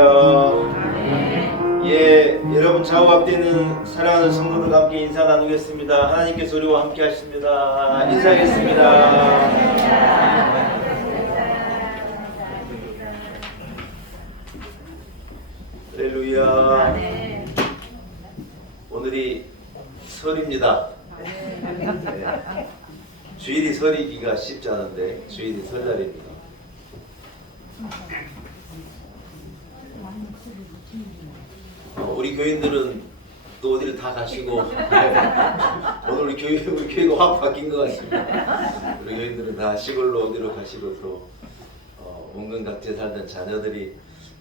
할렐루야. 예, 여러분 좌우 앞뒤는 사랑하는 성도들과 함께 인사 나누겠습니다. 하나님께서 우리와 함께 하십니다. 인사하겠습니다. 할렐루야. 오늘이 설입니다. 네. 주일이 설이기가 쉽지 않은데 주일이 설날입니다. 우리 교인들은 또 어디를 다 가시고 오늘 우리 교회가 확 바뀐 것 같습니다. 우리 교인들은 다 시골로 어디로 가시고 또 원근각지에 살던 자녀들이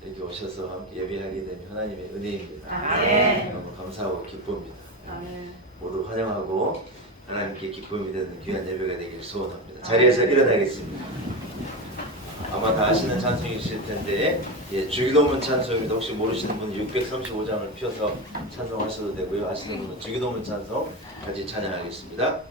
이렇게 오셔서 함께 예배하게 되면 하나님의 은혜입니다. 아멘. 너무 감사하고 기쁩니다. 아멘. 모두 환영하고 하나님께 기쁨이 되는 귀한 예배가 되길 소원합니다. 자리에서 일어나겠습니다. 아마 다 아시는 찬송이실 텐데 주기도문 찬송입니다. 혹시 모르시는 분은 635장을 펴서 찬송하셔도 되고요. 아시는 분은 주기도문 찬송 같이 찬양하겠습니다.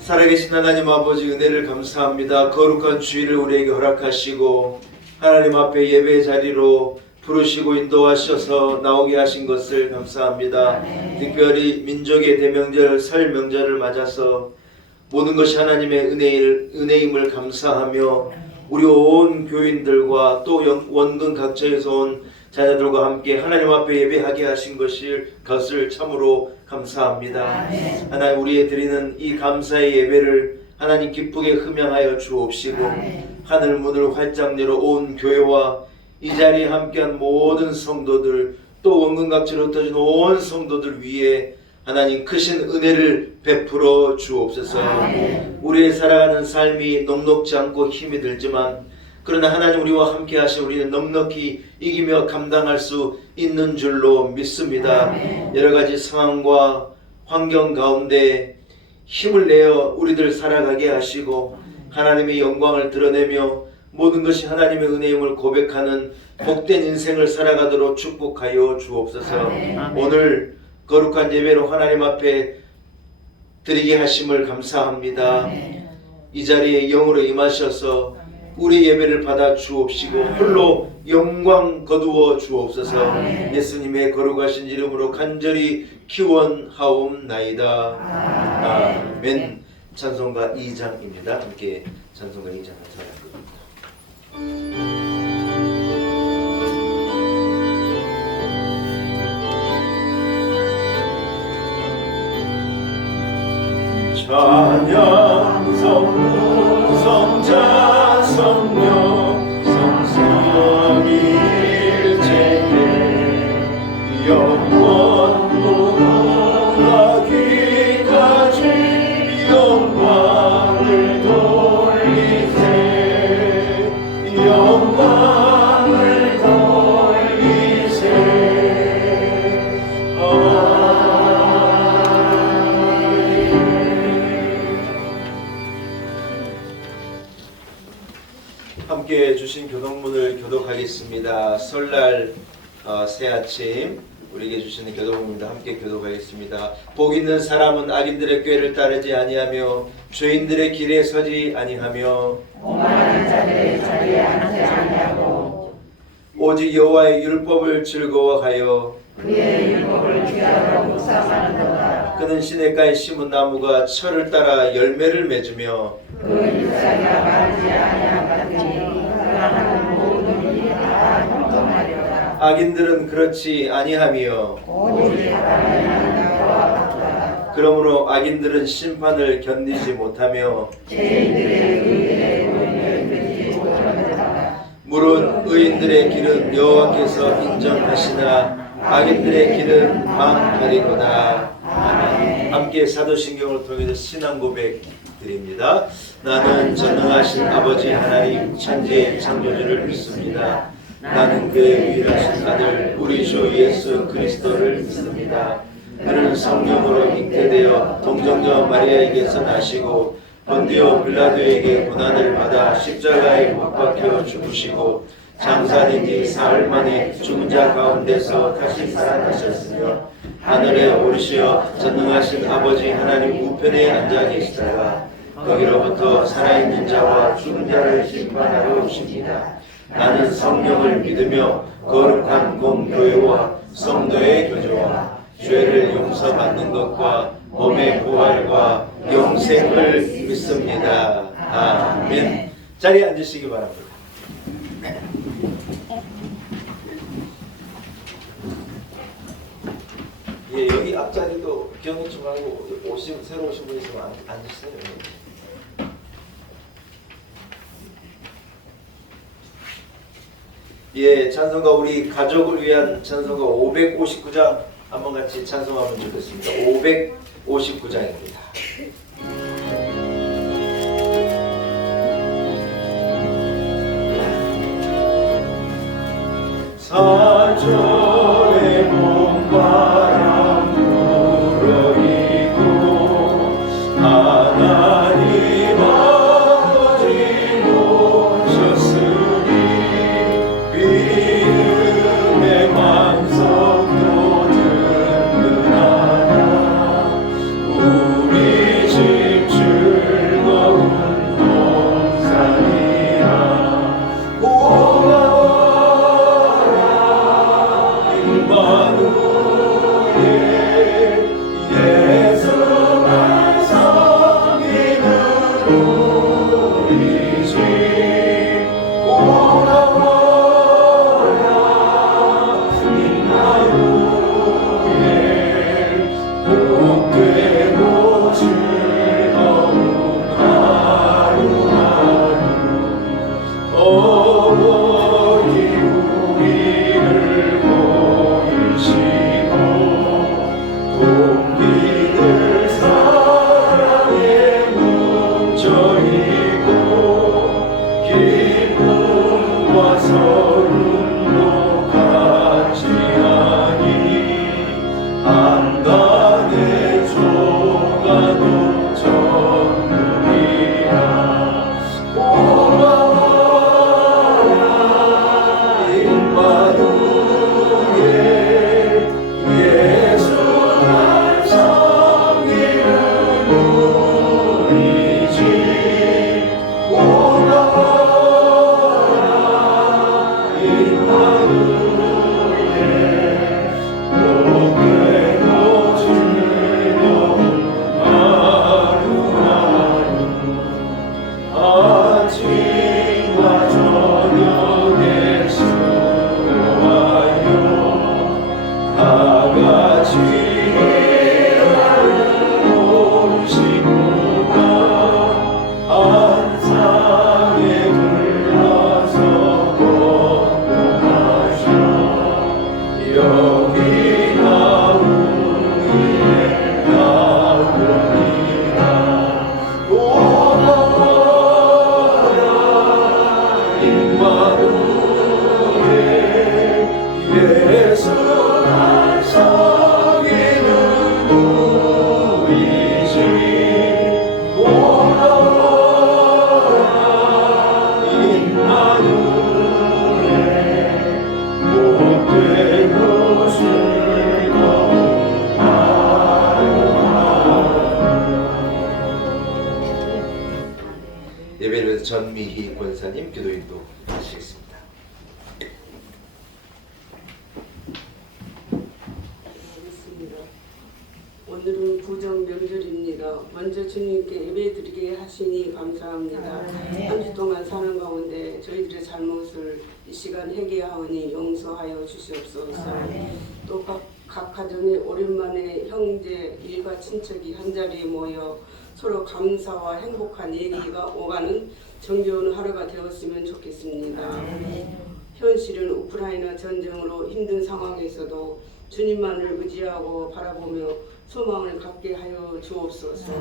살아계신 하나님 아버지 은혜를 감사합니다. 거룩한 주일을 우리에게 허락하시고 하나님 앞에 예배의 자리로 부르시고 인도하셔서 나오게 하신 것을 감사합니다. 특별히 민족의 대명절 설 명절을 맞아서 모든 것이 하나님의 은혜임을 감사하며 우리 온 교인들과 또 원근 각처에서 온 자녀들과 함께 하나님 앞에 예배하게 하신 것을 참으로 감사합니다. 하나님 우리의 드리는 이 감사의 예배를 하나님 기쁘게 흠양하여 주옵시고 하늘 문을 활짝 열어 온 교회와 이 자리에 함께한 모든 성도들 또 원근각지로 흩어진 온 성도들 위에 하나님 크신 은혜를 베풀어 주옵소서. 우리의 살아가는 삶이 녹록지 않고 힘이 들지만 그러나 하나님 우리와 함께 하신 우리는 넉넉히 이기며 감당할 수 있는 줄로 믿습니다. 여러 가지 상황과 환경 가운데 힘을 내어 우리들 살아가게 하시고 하나님의 영광을 드러내며 모든 것이 하나님의 은혜임을 고백하는 복된 인생을 살아가도록 축복하여 주옵소서. 오늘 거룩한 예배로 하나님 앞에 드리게 하심을 감사합니다. 이 자리에 영으로 임하셔서 우리 예배를 받아 주옵시고 홀로 영광 거두어 주옵소서. 예수님의 거룩하신 이름으로 간절히 기원하옵나이다. 아멘. 찬송가 2장입니다. 함께 찬송가 2장을 찬양합니다. 찬양 성부 성자 성령 성삼위일체에 영원 무궁하기까지 영광을 돌리세 영광을 돌리세. 본문을 교독하겠습니다. 설날 새 아침 우리에게 주시는 교도본입니다. 함께 교독하겠습니다. 복 있는 사람은 악인들의 꾀를 따르지 아니하며 죄인들의 길에 서지 아니하며 오만한 자들의 자리에 앉지 아니하고 오직 여호와의 율법을 즐거워하여 그의 율법을 귀하고 묵상하는도다. 그는 시냇가에 심은 나무가 철을 따라 열매를 맺으며 그 잎사귀가 마르지 아니함 같으니 그가 하는 모든 일이 다 형통하리로다. 악인들은 그렇지 아니하며 오직 하나님은 그와 같도다. 그러므로 악인들은 심판을 견디지 못하며 죄인들의 의인의 의를 믿지 못하는도다. 물은 의인들의 길은 여호와께서 인정하시나 악인들의 길은 망하리로다. 아멘. 함께 사도신경을 통해서 신앙 고백 드립니다. 나는 전능하신 아버지 하나님 천지의 창조주를 믿습니다. 나는 그의 유일하신 아들 우리 주 예수 그리스도를 믿습니다. 그는 성령으로 잉태되어 동정녀 마리아에게서 나시고 본디오 빌라도에게 고난을 받아 십자가에 못 박혀 죽으시고 장사된 지 사흘 만에 죽은 자 가운데서 다시 살아나셨으며 하늘에 오르시어 전능하신 아버지 하나님 우편에 앉아 계시다가 거기로부터 살아있는 자와 죽은 자를 심판하러 오십니다. 나는 성령을 믿으며 거룩한 공교회와 성도의 교제와 죄를 용서받는 것과 몸의 부활과 영생을 믿습니다. 아멘. 자리에 앉으시기 바랍니다. 예, 여기 앞자리도 경이 좀 하고 새로 오신 분 있으면 앉으세요. 예, 찬송가 우리 가족을 위한 찬송가 559장 한번 같이 찬송하면 좋겠습니다. 559장입니다. 산천의 봄바람 불어있고 하나님 아버지 모셨으니 믿음의 반석도 든든하다. 우리 집 즐거운 동산이라 오늘은 구정 명절입니다. 먼저 주님께 예배드리게 하시니 감사합니다. 한 주 동안 사는 가운데 저희들의 잘못을 이 시간 회개하오니 용서하여 주시옵소서. 또 각 가정에 오랜만에 형제, 일가, 친척이 한자리에 모여 서로 감사와 행복한 얘기가 오가는 정겨운 하루가 되었으면 좋겠습니다. 현실은 우크라이나 전쟁으로 힘든 상황에서도 주님만을 의지하고 바라보며 소망을 갖게 하여 주옵소서.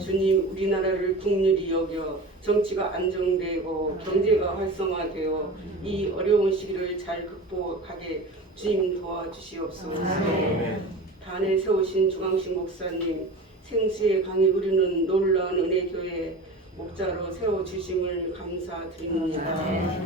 주님, 우리나라를 국률이 여겨 정치가 안정되고 경제가 활성화되어 이 어려운 시기를 잘 극복하게 주님 도와주시옵소서. 단에 세우신 주광식 목사님, 생수의 강이 흐르는 놀라운 은혜교회 목자로 세워주심을 감사드립니다.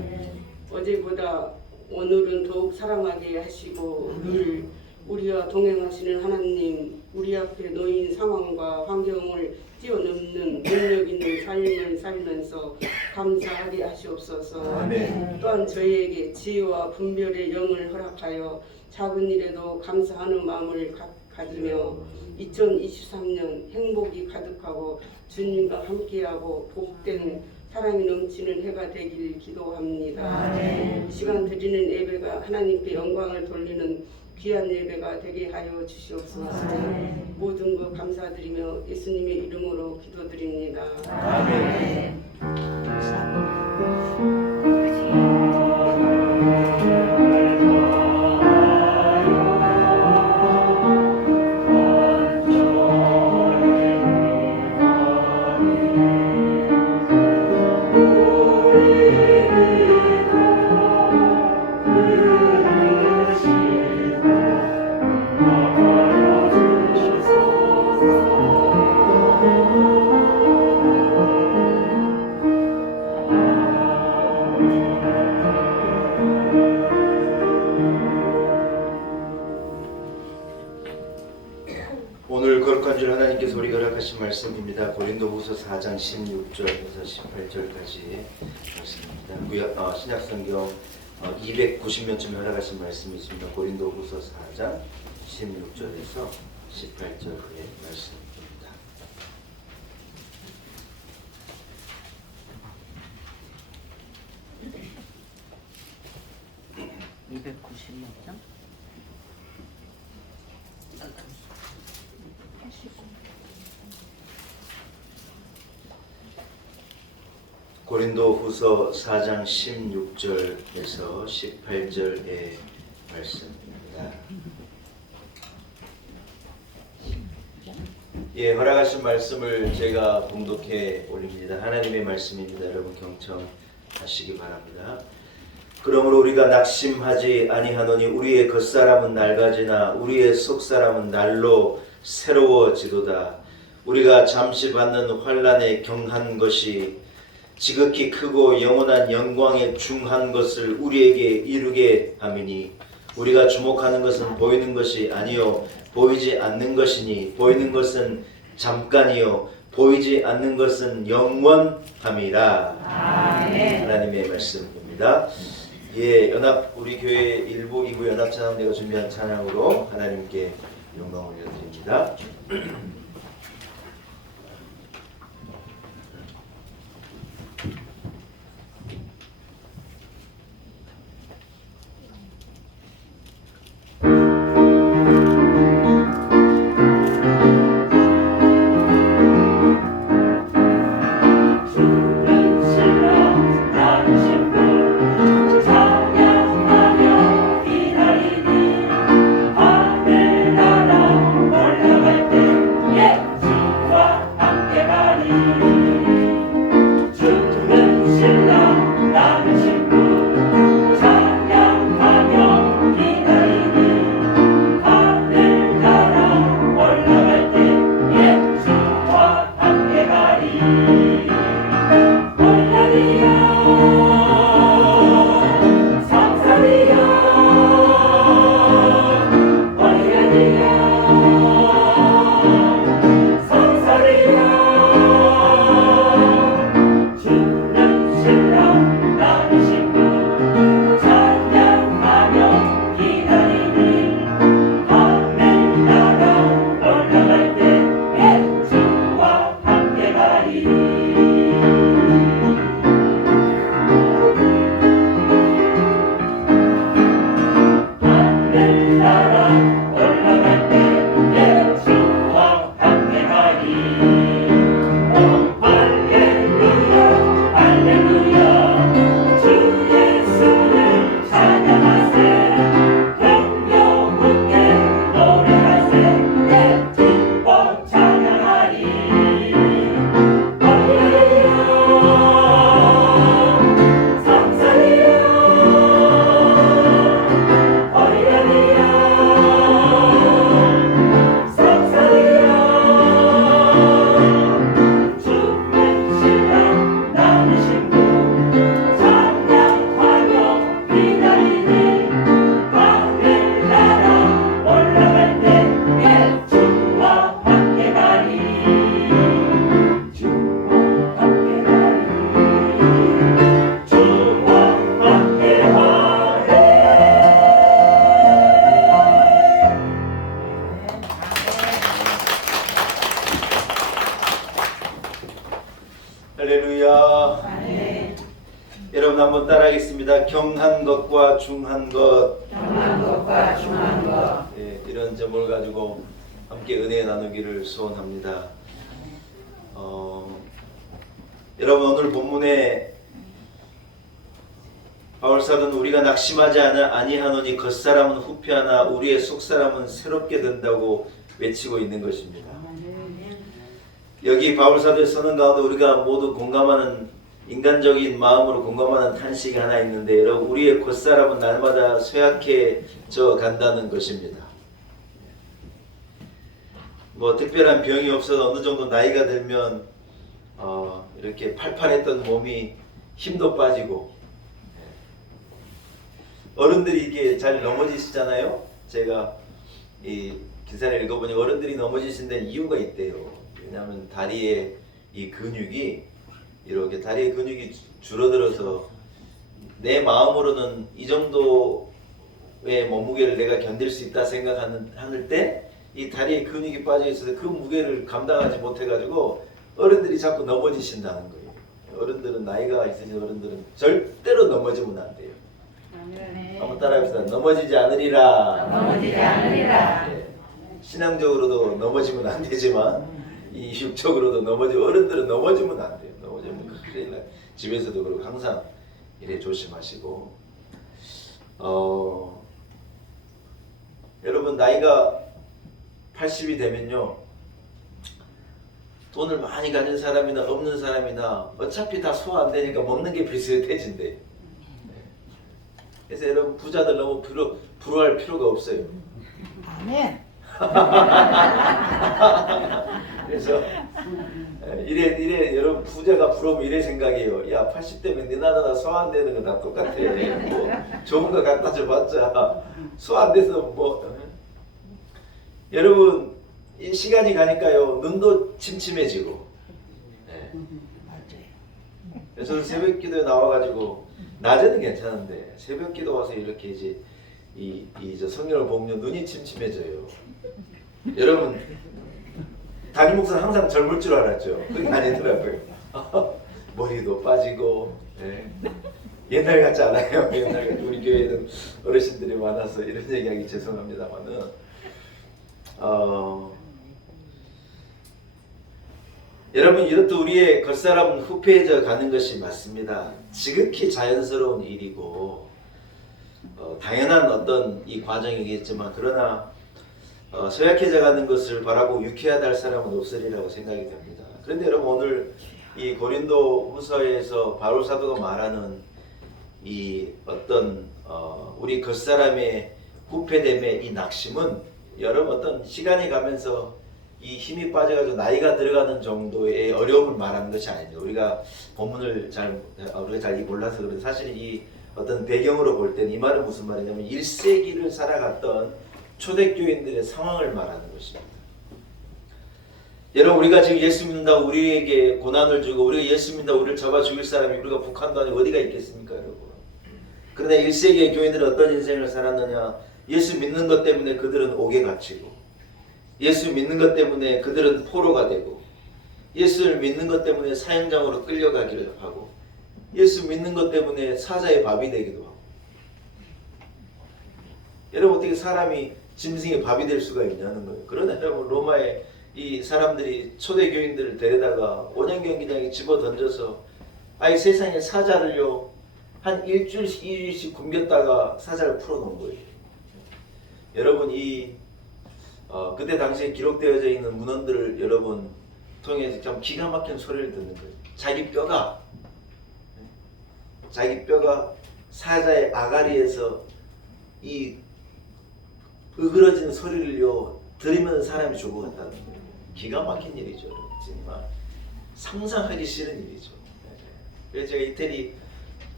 어제보다 오늘은 더욱 사랑하게 하시고 늘 우리와 동행하시는 하나님, 우리 앞에 놓인 상황과 환경을 뛰어넘는 능력 있는 삶을 살면서 감사하게 하시옵소서. 또한 저희에게 지혜와 분별의 영을 허락하여 작은 일에도 감사하는 마음을 가지며 2023년 행복이 가득하고 주님과 함께하고 복된 사랑이 넘치는 해가 되길 기도합니다. 이 시간 드리는 예배가 하나님께 영광을 돌리는 귀한 예배가 되게 하여 주시옵소서. 모든 것 감사드리며 예수님의 이름으로 기도드립니다. 아멘. 오늘 거룩한 줄 하나님께서 우리가 허락하신 말씀입니다. 고린도후서 4장 16절에서 18절까지 말씀입니다. 신약성경 290면쯤에 허락하신 말씀이 있습니다. 고린도후서 4장 16절에서 18절의 말씀입니다. 고린도후서 4장 16절에서 18절의 말씀입니다. 예, 허락하신 말씀을 제가 봉독해 올립니다. 하나님의 말씀입니다. 여러분 경청하시기 바랍니다. 그러므로 우리가 낙심하지 아니하노니 우리의 겉사람은 낡아지나 우리의 속사람은 날로 새로워지도다. 우리가 잠시 받는 환난에 경한 것이 지극히 크고 영원한 영광에 중한 것을 우리에게 이루게 함이니 우리가 주목하는 것은 보이는 것이 아니요 보이지 않는 것이니 보이는 것은 잠깐이요 보이지 않는 것은 영원함이라. 아멘. 하나님의 말씀입니다. 예, 우리 교회 1부, 2부 연합찬양대가 준비한 찬양으로 하나님께 영광을 올려드립니다. 하늘나라 올라갈 때 것과 중한 것, 경한 것과 중한 것. 예, 이런 점을 가지고 함께 은혜 나누기를 소원합니다. 여러분 오늘 본문에 바울사도는 우리가 낙심하지 아니하노니 겉사람은 후패하나 우리의 속사람은 새롭게 된다고 외치고 있는 것입니다. 여기 바울사도의 선언 가운데 우리가 모두 공감하는 인간적인 마음으로 공감하는 탄식이 하나 있는데 여러분 우리의 겉사람은 날마다 쇠약해져 간다는 것입니다. 뭐 특별한 병이 없어도 어느 정도 나이가 들면 이렇게 팔팔했던 몸이 힘도 빠지고 어른들이 이게 잘 넘어지시잖아요. 제가 이 기사를 읽어보니 어른들이 넘어지신 데는 이유가 있대요. 왜냐하면 다리에 이 근육이 이렇게 다리의 근육이 줄어들어서 내 마음으로는 이 정도의 몸무게를 내가 견딜 수 있다 생각하는 때 이 다리에 근육이 빠져 있어서 그 무게를 감당하지 못해가지고 어른들이 자꾸 넘어지신다는 거예요. 어른들은 나이가 있으신 어른들은 절대로 넘어지면 안 돼요. 한번 따라합시다. 넘어지지 않으리라. 넘어지지 않으리라. 예. 신앙적으로도 넘어지면 안 되지만 이 육적으로도 어른들은 넘어지면 안 돼요. 넘어지면 큰일 나요. 집에서도 그렇고 항상 이래 조심하시고 여러분 나이가 80이 되면요 돈을 많이 가진 사람이나 없는 사람이나 어차피 다 소화 안 되니까 먹는 게 비슷해진대요. 그래서 여러분 부자들 너무 부러워할 필요가 없어요. 아멘. 그래서 이래 여러분 부자가 부러우면 이래 생각해요. 야 80대면 네 나라나 소화 안 되는 거 다 똑같아. 뭐 좋은 거 갖다 줘봤자 소화 안 돼서 뭐 여러분 이 시간이 가니까요 눈도 침침해지고. 그래서 저는 새벽기도에 나와가지고 낮에는 괜찮은데 새벽기도 와서 이렇게 이제 저 성경을 보면 눈이 침침해져요. 여러분 담임 목사는 항상 젊을 줄 알았죠. 그게 아니더라고요. 머리도 빠지고 옛날 같지 않아요. 옛날 같이 우리 교회에는 어르신들이 많아서 이런 얘기하기 죄송합니다만은 여러분 이렇듯 우리의 겉사람은 후패해져 가는 것이 맞습니다. 지극히 자연스러운 일이고 당연한 어떤 이 과정이겠지만 그러나 쇠약해져 가는 것을 바라고 유쾌하다 할 사람은 없으리라고 생각이 됩니다. 그런데 여러분 오늘 이 고린도 후서에서 바울 사도가 말하는 이 어떤 우리 겉사람의 후패됨의 이 낙심은 여러분 어떤 시간이 가면서 이 힘이 빠져가지고 나이가 들어가는 정도의 어려움을 말하는 것이 아닙니다. 우리가 본문을 우리가 잘 몰라서 그런데 사실 이 어떤 배경으로 볼 때는 이 말은 무슨 말이냐면 1세기를 살아갔던 초대교인들의 상황을 말하는 것입니다. 여러분 우리가 지금 예수 믿는다고 우리에게 고난을 주고 우리가 예수 믿는다고 우리를 잡아 죽일 사람이 우리가 북한도 아니고 어디가 있겠습니까 여러분. 그러나 1세기의 교인들은 어떤 인생을 살았느냐. 예수 믿는 것 때문에 그들은 옥에 갇히고 예수 믿는 것 때문에 그들은 포로가 되고 예수를 믿는 것 때문에 사형장으로 끌려가기를 하고 예수 믿는 것 때문에 사자의 밥이 되기도 하고. 여러분 어떻게 사람이 짐승의 밥이 될 수가 있냐는 거예요. 그러나 여러분 로마에 이 사람들이 초대교인들을 데려다가 원형경기장에 집어 던져서 아예 세상에 사자를요 한 일주일씩 2주일씩 굶겼다가 사자를 풀어놓은 거예요. 여러분 그때 당시에 기록되어져 있는 문헌들을 여러분 통해서 참 기가 막힌 소리를 듣는 거예요. 자기 뼈가 사자의 아가리에서 이 으그러지는 소리를요 들으면 사람이 죽어간다는 거예요. 기가 막힌 일이죠. 정말 상상하기 싫은 일이죠. 그래서 제가 이태리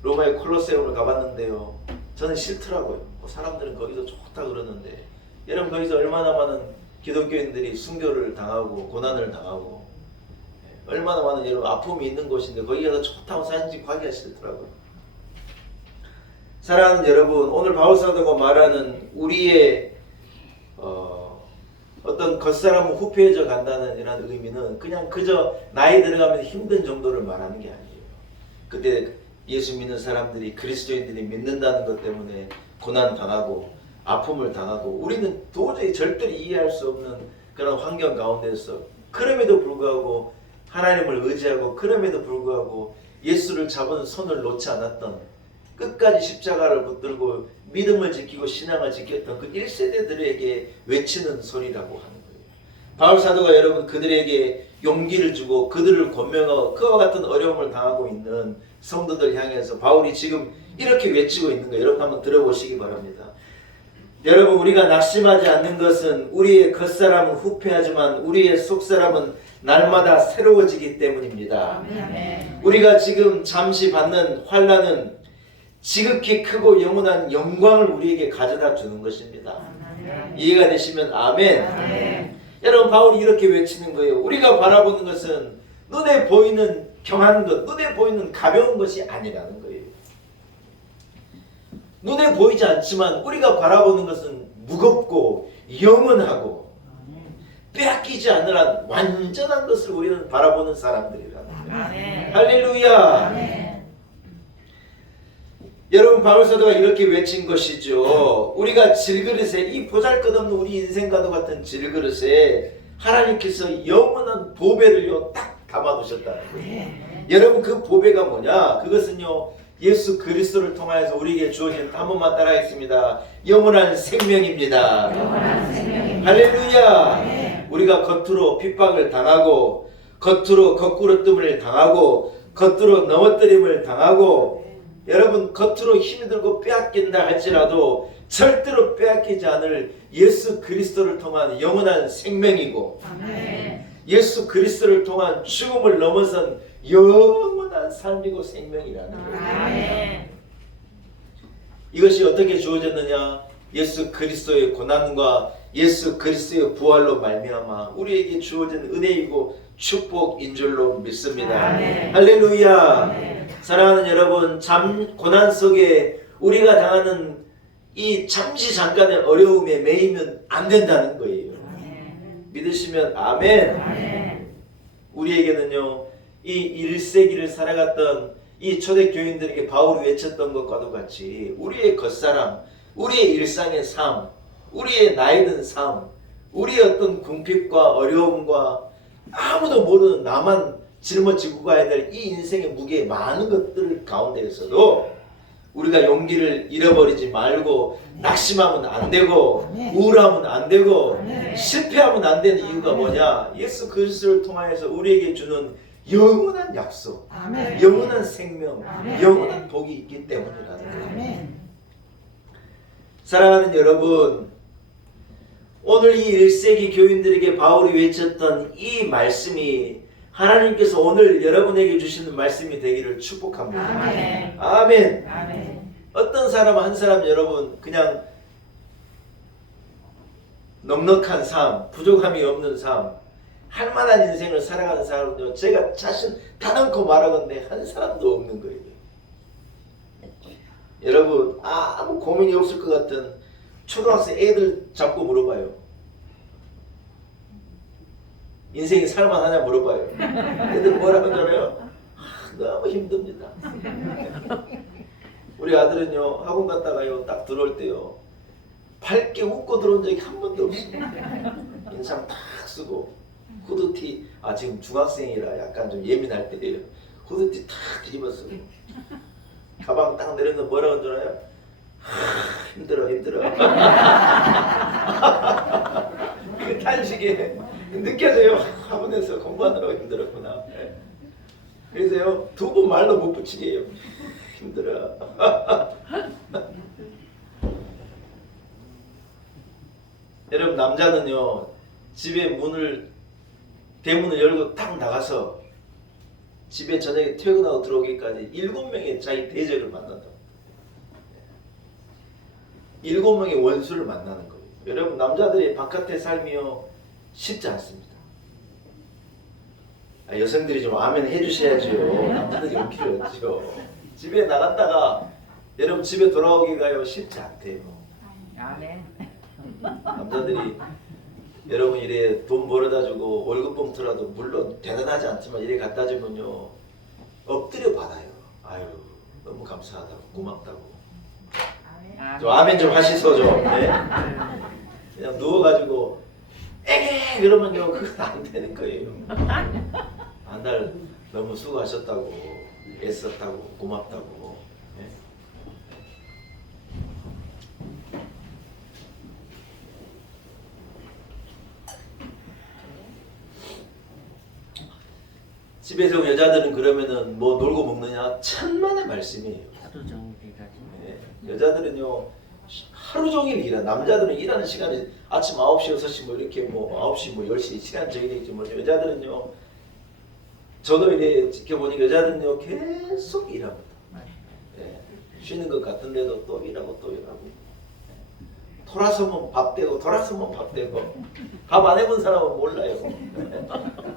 로마의 콜로세움을 가봤는데요. 저는 싫더라고요. 사람들은 거기서 좋다 그러는데 여러분 거기서 얼마나 많은 기독교인들이 순교를 당하고 고난을 당하고 얼마나 많은 여러분 아픔이 있는 곳인데 거기 가서 좋다고 사진 찍고 하기가 싫더라고요. 사랑하는 여러분 오늘 바울사도가 말하는 우리의 어떤 겉사람은 후패해져 간다는 이런 의미는 그냥 그저 나이 들어가면서 힘든 정도를 말하는 게 아니에요. 그때 예수 믿는 사람들이 그리스도인들이 믿는다는 것 때문에 고난 당하고 아픔을 당하고 우리는 도저히 절대로 이해할 수 없는 그런 환경 가운데서 그럼에도 불구하고 하나님을 의지하고 그럼에도 불구하고 예수를 잡은 손을 놓지 않았던 끝까지 십자가를 붙들고 믿음을 지키고 신앙을 지켰던 그 1세대들에게 외치는 소리라고 하는 거예요. 바울 사도가 여러분 그들에게 용기를 주고 그들을 권면하고 그와 같은 어려움을 당하고 있는 성도들 향해서 바울이 지금 이렇게 외치고 있는 거예요. 여러분 한번 들어보시기 바랍니다. 여러분 우리가 낙심하지 않는 것은 우리의 겉사람은 후패하지만 우리의 속사람은 날마다 새로워지기 때문입니다. 우리가 지금 잠시 받는 환난은 지극히 크고 영원한 영광을 우리에게 가져다 주는 것입니다. 이해가 되시면 아멘. 여러분 바울이 이렇게 외치는 거예요. 우리가 바라보는 것은 눈에 보이는 경한 것, 눈에 보이는 가벼운 것이 아니라는 거예요. 눈에 보이지 않지만 우리가 바라보는 것은 무겁고 영원하고 빼앗기지 않을 한 완전한 것을 우리는 바라보는 사람들이라는 거예요. 할렐루야. 여러분 바울 사도가 이렇게 외친 것이죠. 우리가 질그릇에 이 보잘것없는 우리 인생과도 같은 질그릇에 하나님께서 영원한 보배를요 딱 담아두셨다는 거예요. 여러분 그 보배가 뭐냐? 그것은요 예수 그리스도를 통하여서 우리에게 주어진 한 번만 따라하겠습니다. 영원한 생명입니다. 할렐루야. 우리가 겉으로 핍박을 당하고 겉으로 거꾸로 뜸을 당하고 겉으로 넘어뜨림을 당하고 여러분 겉으로 힘이 들고 빼앗긴다 할지라도 절대로 빼앗기지 않을 예수 그리스도를 통한 영원한 생명이고 예수 그리스도를 통한 죽음을 넘어선 영원한 삶이고 생명이라는 거예요. 이것이 어떻게 주어졌느냐? 예수 그리스도의 고난과 예수 그리스도의 부활로 말미암아 우리에게 주어진 은혜이고 축복인 줄로 믿습니다. 할렐루야. 사랑하는 여러분, 고난 속에 우리가 당하는 이 잠시 잠깐의 어려움에 매이면 안 된다는 거예요. 믿으시면 아멘. 우리에게는요 이 1세기를 살아갔던 이 초대교인들에게 바울이 외쳤던 것과도 같이 우리의 겉사람, 우리의 일상의 삶, 우리의 나이든 삶, 우리의 어떤 궁핍과 어려움과 아무도 모르는 나만 짊어지고 가야 될 이 인생의 무게 많은 것들 가운데에서도 우리가 용기를 잃어버리지 말고 낙심하면 안 되고 우울하면 안 되고 실패하면 안 되는 이유가 뭐냐? 예수 그리스도를 통하여서 우리에게 주는 영원한 약속, 영원한 생명, 영원한 복이 있기 때문이라는 거예요. 사랑하는 여러분, 오늘 이 1세기 교인들에게 바울이 외쳤던 이 말씀이 하나님께서 오늘 여러분에게 주시는 말씀이 되기를 축복합니다. 아멘. 어떤 사람 한 사람 여러분 그냥 넉넉한 삶, 부족함이 없는 삶, 할만한 인생을 살아가는 사람은요 제가 자신 단언코 말하건대 한 사람도 없는 거예요. 여러분 아무 고민이 없을 것 같은 초등학생 애들 잡고 물어봐요. 인생이 살만하냐 물어봐요. 애들 뭐라고 하잖아요. 너무 힘듭니다. 우리 아들은요 학원 갔다가요 딱 들어올 때요 밝게 웃고 들어온 적이 한 번도 없어요. 인상 탁 쓰고 후드티 지금 중학생이라 약간 좀 예민할 때예요. 후드티 탁 뒤집어서 가방 딱 내려놓으면 뭐라고 하는 줄 알아요? 힘들어 그 탄식에 느껴져요. 학원에서 공부하느라고 힘들었구나. 그래서요 2번 말로 못 붙이게요. 힘들어. 여러분 남자는요 집에 대문을 열고 딱 나가서 집에 저녁에 퇴근하고 들어오기까지 7명의 자기 대적을 만난다. 7명의 원수를 만나는 거예요. 여러분 남자들의 바깥의 삶이요 쉽지 않습니다. 여성들이 좀 아멘 해주셔야죠. 남자들이 올 필요 없죠. 집에 나갔다가 여러분 집에 돌아오기가요 쉽지 않대요. 아멘. 남자들이 여러분 이래 돈 벌어다 주고 월급 봉투라도 물론 대단하지 않지만 이래 갖다 주면요 엎드려 받아요. 아유 너무 감사하다고 고맙다고 아멘. 좀 아멘 좀 하시소 좀. 네? 그냥 누워가지고 에게 그러면요 그건 안 되는 거예요. 한 달 너무 수고하셨다고 애썼다고 고맙다고. 네? 집에서 여자들은 그러면은 뭐 놀고 먹느냐 천만의 말씀이에요. 하루 종일 해가지고. 네. 여자들은요 하루 종일 일하. 남자들은 일하는 시간이 아침 9시, 6시 뭐 이렇게 뭐 9시 뭐 10시 시간 정해져 뭐 여자들은요 저도 이래 지켜보니까 여자들은요 계속 일합니다. 네. 쉬는 것 같은데도 또 일하고 또 일하고 돌아서면 밥 되고 돌아서면 밥 되고 밥 안 해본 사람은 몰라요.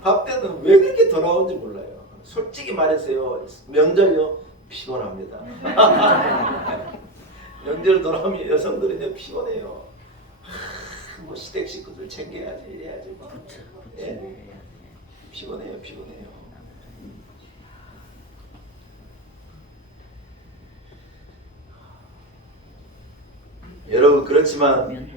밥 때는 왜 그렇게 돌아오는지 몰라요. 솔직히 말해서요 명절요 피곤합니다. 명절 돌아오면 여성들은 피곤해요. 뭐 시댁 식구들 챙겨야지 이래야지 뭐. 예? 피곤해요 피곤해요. 여러분 그렇지만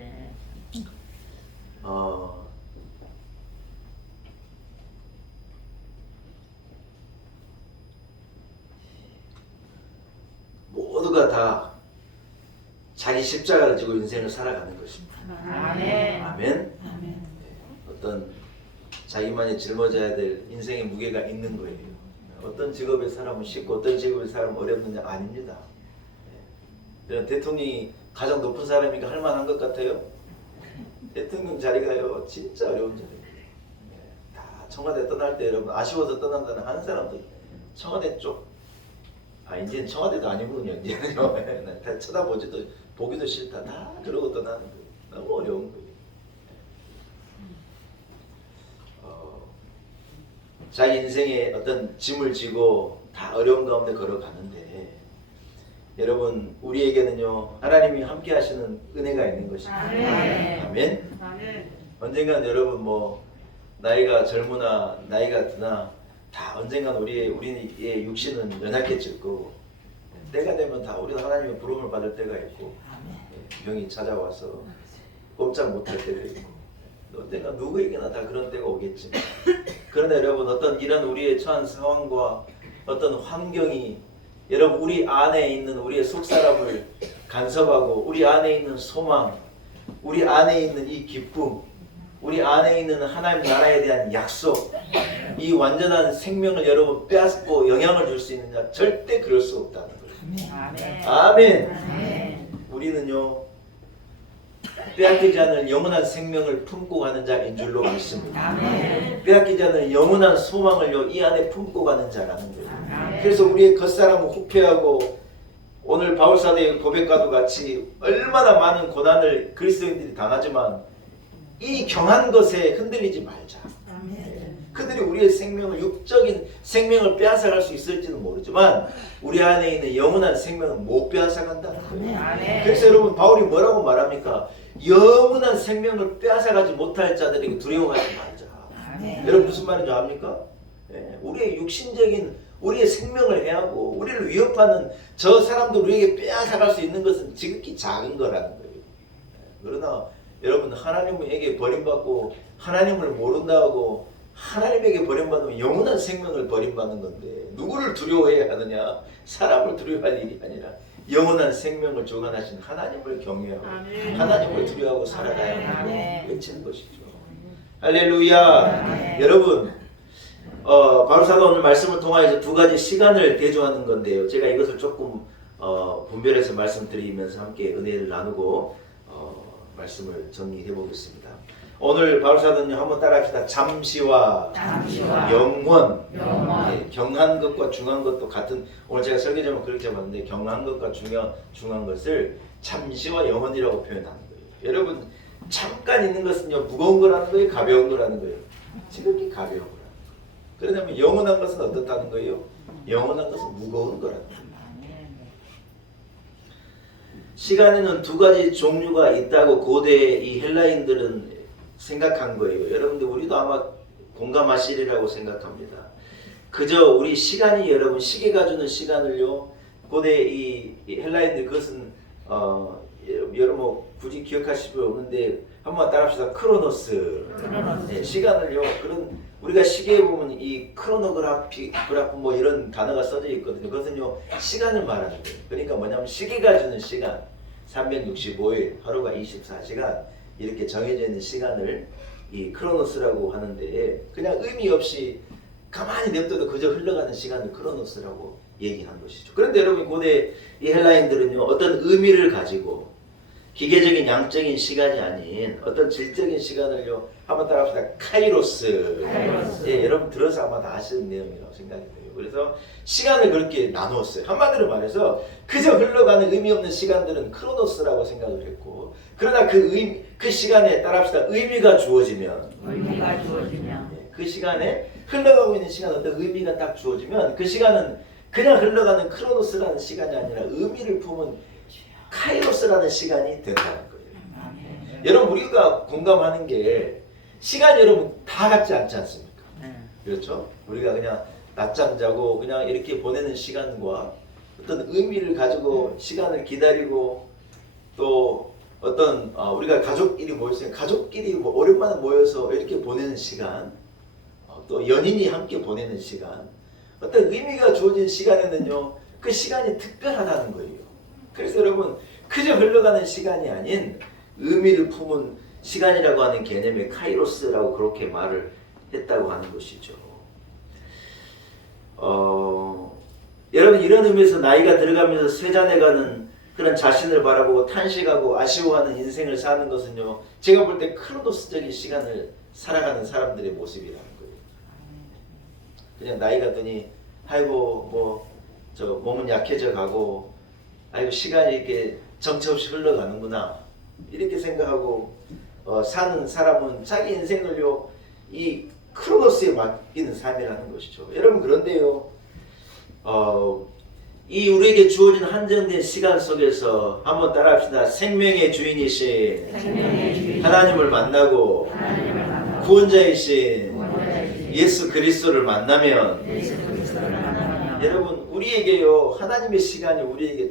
모두가 다 자기 십자가를 지고 인생을 살아가는 것입니다. 아멘. 아멘. 어떤 자기만이 짊어져야 될 인생의 무게가 있는 거예요. 어떤 직업의 사람은 쉽고 어떤 직업의 사람은 어렵느냐 아닙니다. 대통령이 가장 높은 사람이니까 할 만한 것 같아요. 대통령 자리가요 진짜 어려운 자리입니다. 다 청와대 떠날 때 여러분 아쉬워서 떠난다는 한 사람도 청와대 쪽 이제는 청와대도 아니군요. 이제는요. 다 쳐다보지도 보기도 싫다. 다 그러고 떠나는 거예요. 너무 어려운 거예요. 자기 인생에 어떤 짐을 지고 다 어려운 가운데 걸어가는데 여러분 우리에게는요 하나님이 함께 하시는 은혜가 있는 것입니다. 아멘. 언젠간 여러분 뭐 나이가 젊으나 나이가 드나 다 언젠간 우리의 육신은 연약해질 거고 때가 되면 다 우리도 하나님의 부름을 받을 때가 있고 병이 찾아와서 꼼짝 못할 때도 있고 언젠가 누구에게나 다 그런 때가 오겠지. 그러나 여러분 어떤 이런 우리의 처한 상황과 어떤 환경이 여러분 우리 안에 있는 우리의 속사람을 간섭하고 우리 안에 있는 소망, 우리 안에 있는 이 기쁨, 우리 안에 있는 하나님 나라에 대한 약속, 이 완전한 생명을 여러분 빼앗고 영향을 줄 수 있느냐? 절대 그럴 수 없다는 거예요. 아멘. 우리는요 빼앗기지 않을 영원한 생명을 품고 가는 자인 줄로 믿습니다. 빼앗기지 않을 영원한 소망을요 이 안에 품고 가는 자라는 거예요. 그래서 우리의 겉사람은 후패하고 오늘 바울사도의 고백과도 같이 얼마나 많은 고난을 그리스도인들이 당하지만 이 경한 것에 흔들리지 말자. 그들이 우리의 생명을 육적인 생명을 빼앗아갈 수 있을지는 모르지만 우리 안에 있는 영원한 생명은 못 빼앗아간다는 거예요. 그래서 여러분 바울이 뭐라고 말합니까? 영원한 생명을 빼앗아가지 못할 자들에게 두려워하지 말자. 여러분 무슨 말인지 압니까? 우리의 육신적인 우리의 생명을 해하고 우리를 위협하는 저 사람도 우리에게 빼앗아갈 수 있는 것은 지극히 작은 거라는 거예요. 그러나 여러분 하나님에게 버림받고 하나님을 모른다고 하나님에게 버림받으면 영원한 생명을 버림받는 건데 누구를 두려워해야 하느냐? 사람을 두려워할 일이 아니라 영원한 생명을 주관하신 하나님을 경외하고 하나님을 두려워하고 살아가야 하고 외치는 것이죠. 할렐루야. 여러분 바울사도 오늘 말씀을 통하여서 두 가지 시간을 대조하는 건데요. 제가 이것을 조금 분별해서 말씀드리면서 함께 은혜를 나누고 말씀을 정리해 보겠습니다. 오늘 바울사도는 한번 따라합시다. 잠시와 영원. 예, 경한 것과 중한 것도 같은 오늘 제가 설교 제목 그렇게 잡았는데 경한 것과 중한 것을 잠시와 영원이라고 표현하는 거예요. 여러분 잠깐 있는 것은요 무거운 거라는 거예요, 가벼운 거라는 거예요. 지극히 가벼운 거라는 거예요. 그러면 영원한 것은 어떻다는 거예요? 영원한 것은 무거운 거라는 거예요. 시간에는 두 가지 종류가 있다고 고대 이 헬라인들은 생각한 거예요. 여러분들 우리도 아마 공감하시리라고 생각합니다. 그저 우리 시간이 여러분 시계가 주는 시간을요 고대 이 헬라인들 그것은 여러분 뭐 굳이 기억하실 필요 없는데 한번 따라합시다. 크로노스. 네, 시간을요. 그런 우리가 시계에 보면 이 그라프 뭐 이런 단어가 써져 있거든요. 그것은요 시간을 말하는 거예요. 그러니까 뭐냐면 시계가 주는 시간 365일 하루가 24시간 이렇게 정해져 있는 시간을 이 크로노스라고 하는데 그냥 의미 없이 가만히 냅둬도 그저 흘러가는 시간을 크로노스라고 얘기한 것이죠. 그런데 여러분 고대 이 헬라인들은요 어떤 의미를 가지고 기계적인 양적인 시간이 아닌 어떤 질적인 시간을요 한번 따라합시다. 카이로스. 예, 여러분 들어서 아마 다 아시는 내용이라고 생각이 돼요. 그래서 시간을 그렇게 나누었어요. 한마디로 말해서 그저 흘러가는 의미 없는 시간들은 크로노스라고 생각을 했고 그러나 그 시간에 따라합시다. 의미가 주어지면 예, 그 시간에 흘러가고 있는 시간 어떤 의미가 딱 주어지면 그 시간은 그냥 흘러가는 크로노스라는 시간이 아니라 의미를 품은 카이로스라는 시간이 된다는 거예요. 여러분 우리가 공감하는 게 시간이 여러분 다 같지 않지 않습니까? 그렇죠? 우리가 그냥 낮잠 자고 그냥 이렇게 보내는 시간과 어떤 의미를 가지고 시간을 기다리고 또 어떤 우리가 가족끼리 모였으면 가족끼리 오랜만에 모여서 이렇게 보내는 시간 또 연인이 함께 보내는 시간 어떤 의미가 주어진 시간에는요 그 시간이 특별하다는 거예요. 그래서 여러분 그저 흘러가는 시간이 아닌 의미를 품은 시간이라고 하는 개념의 카이로스라고 그렇게 말을 했다고 하는 것이죠. 여러분 이런 의미에서 나이가 들어가면서 쇠잔해가는 그런 자신을 바라보고 탄식하고 아쉬워하는 인생을 사는 것은요 제가 볼 때 크로노스적인 시간을 살아가는 사람들의 모습이라는 거예요. 그냥 나이가 드니 아이고 뭐 저 몸은 약해져 가고 아이고 시간이 이렇게 정처 없이 흘러가는구나 이렇게 생각하고 사는 사람은 자기 인생을요 이 크로노스에 맡기는 삶이라는 것이죠. 여러분 그런데요 이 우리에게 주어진 한정된 시간 속에서 한번 따라합시다. 생명의 주인이신 하나님을 만나고 구원자이신 예수 그리스도를 만나면 여러분 우리에게요 하나님의 시간이 우리에게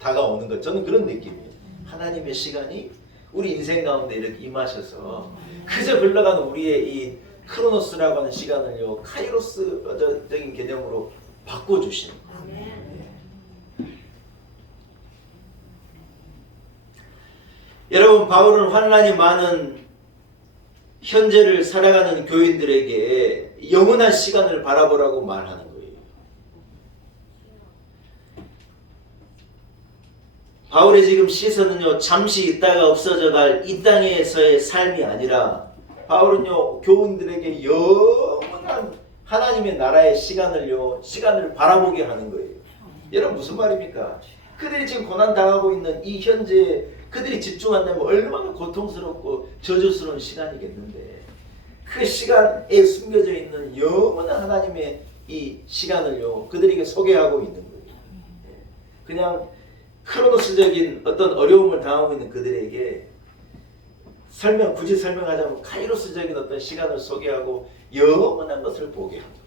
다가오는 것 저는 그런 느낌이에요. 하나님의 시간이 우리 인생 가운데 이렇게 임하셔서 그저 흘러가는 우리의 이 크로노스라고 하는 시간을요 카이로스적인 개념으로 바꿔주시는 거예요. 여러분 바울은 환난이 많은 현재를 살아가는 교인들에게 영원한 시간을 바라보라고 말하는 거예요. 바울의 지금 시선은요 잠시 있다가 없어져갈 이 땅에서의 삶이 아니라 바울은요 교인들에게 영원한 하나님의 나라의 시간을 바라보게 하는 거예요. 여러분 무슨 말입니까? 그들이 지금 고난 당하고 있는 이 현재 그들이 집중한다면 얼마나 고통스럽고 저주스러운 시간이겠는데 그 시간에 숨겨져 있는 영원한 하나님의 이 시간을요 그들에게 소개하고 있는 거예요. 그냥 크로노스적인 어떤 어려움을 당하고 있는 그들에게 굳이 설명하자면 카이로스적인 어떤 시간을 소개하고 영원한 것을 보게 합니다.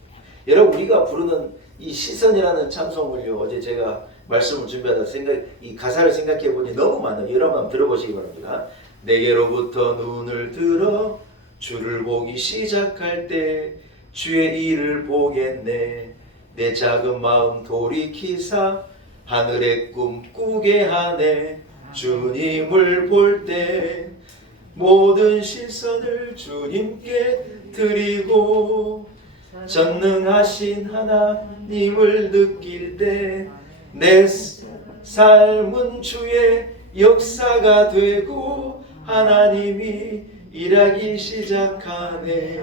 여러분 우리가 부르는 이 시선이라는 찬송을요 어제 제가 말씀을 준비하다 이 가사를 생각해 보니 너무 많아요. 여러분 한번 들어보시기 바랍니다. 내게로부터 눈을 들어 주를 보기 시작할 때 주의 일을 보겠네. 내 작은 마음 돌이키사 하늘의 꿈 꾸게 하네. 주님을 볼 때 모든 시선을 주님께 드리고 전능하신 하나님을 느낄 때 내 삶은 주의 역사가 되고 하나님이 일하기 시작하네.